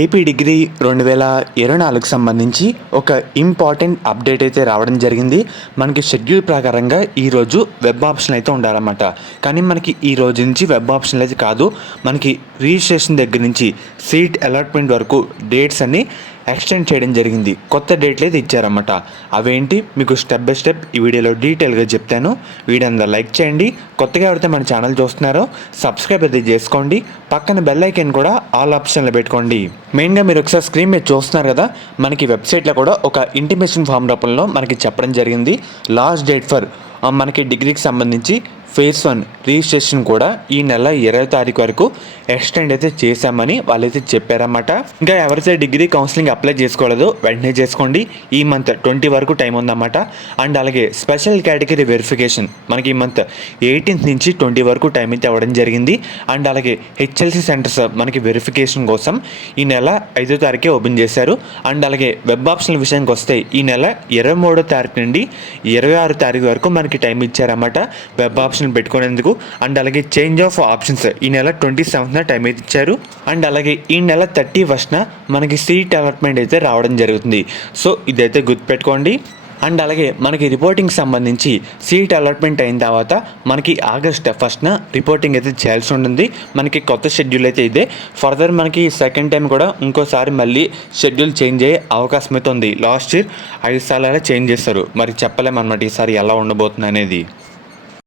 AP degree 2024కి సంబంధించి ఒక important update అయితే రావడం జరిగింది. మనకి షెడ్యూల్ ప్రకారంగా ఈరోజు వెబ్ ఆప్షన్ అయితే ఉండాలన్నమాట. కానీ మనకి ఈ రోజు నుంచి వెబ్ ఆప్షన్లు అయితే కాదు, మనకి రిజిస్ట్రేషన్ దగ్గర నుంచి సీట్ అలాట్మెంట్ వరకు డేట్స్ అన్ని ఎక్స్టెండ్ చేయడం జరిగింది. కొత్త డేట్లు అయితే ఇచ్చారన్నమాట. అవేంటి మీకు స్టెప్ బై స్టెప్ ఈ వీడియోలో డీటెయిల్గా చెప్తాను. వీడియో అందరూ లైక్ చేయండి. కొత్తగా ఎవరైతే మన ఛానల్ చూస్తున్నారో సబ్స్క్రైబ్ అయితే చేసుకోండి. పక్కన బెల్ ఐకాన్ కూడా ఆల్ ఆప్షన్లో పెట్టుకోండి. మెయిన్గా మీరు ఒకసారి స్క్రీన్ మీద చూస్తున్నారు కదా, మనకి వెబ్సైట్లో కూడా ఒక ఇంటిమేషన్ ఫామ్ రూపంలో మనకి చెప్పడం జరిగింది. లాస్ట్ డేట్ ఫర్ మనకి డిగ్రీకి సంబంధించి ఫేజ్ 1 రిజిస్ట్రేషన్ కూడా ఈ నెల 20వ తారీఖు వరకు ఎక్స్టెండ్ అయితే చేశామని వాళ్ళైతే చెప్పారన్నమాట. ఇంకా ఎవరైతే డిగ్రీ కౌన్సిలింగ్ అప్లై చేసుకోలేదో వెంటనే చేసుకోండి. ఈ మంత్ 20 వరకు టైం ఉందన్నమాట. అండ్ అలాగే స్పెషల్ కేటగిరీ వెరిఫికేషన్ మనకి ఈ మంత్ 18th నుంచి 20 వరకు టైం అయితే ఇవ్వడం జరిగింది. అండ్ అలాగే హెచ్ఎల్సి సెంటర్స్ మనకి వెరిఫికేషన్ కోసం ఈ నెల 5వ తారీఖే ఓపెన్ చేశారు. అండ్ అలాగే వెబ్ ఆప్షన్ల విషయానికి వస్తే ఈ నెల 23వ తారీఖు నుండి 26వ తారీఖు వరకు మనకి టైం ఇచ్చారన్నమాట వెబ్ ఆప్షన్ పెట్టుకునేందుకు. అండ్ అలాగే చేంజ్ ఆఫ్ ఆప్షన్స్ ఈ నెల 27th టైం అయితే ఇచ్చారు. అండ్ అలాగే ఈ నెల 31st మనకి సీట్ అలాట్మెంట్ అయితే రావడం జరుగుతుంది. సో ఇదైతే గుర్తుపెట్టుకోండి. అండ్ అలాగే మనకి రిపోర్టింగ్ సంబంధించి సీట్ అలాట్మెంట్ అయిన తర్వాత మనకి ఆగస్ట్ 1st రిపోర్టింగ్ అయితే చేయాల్సి ఉంటుంది. మనకి కొత్త షెడ్యూల్ అయితే ఇదే. ఫర్దర్ మనకి సెకండ్ టైం కూడా ఇంకోసారి మళ్ళీ షెడ్యూల్ చేంజ్ అయ్యే అవకాశం అయితే ఉంది. లాస్ట్ ఇయర్ 5 సార్లు చేంజ్ చేస్తారు. మరి చెప్పలేమన్నమాట ఈసారి ఎలా ఉండబోతుంది అనేది.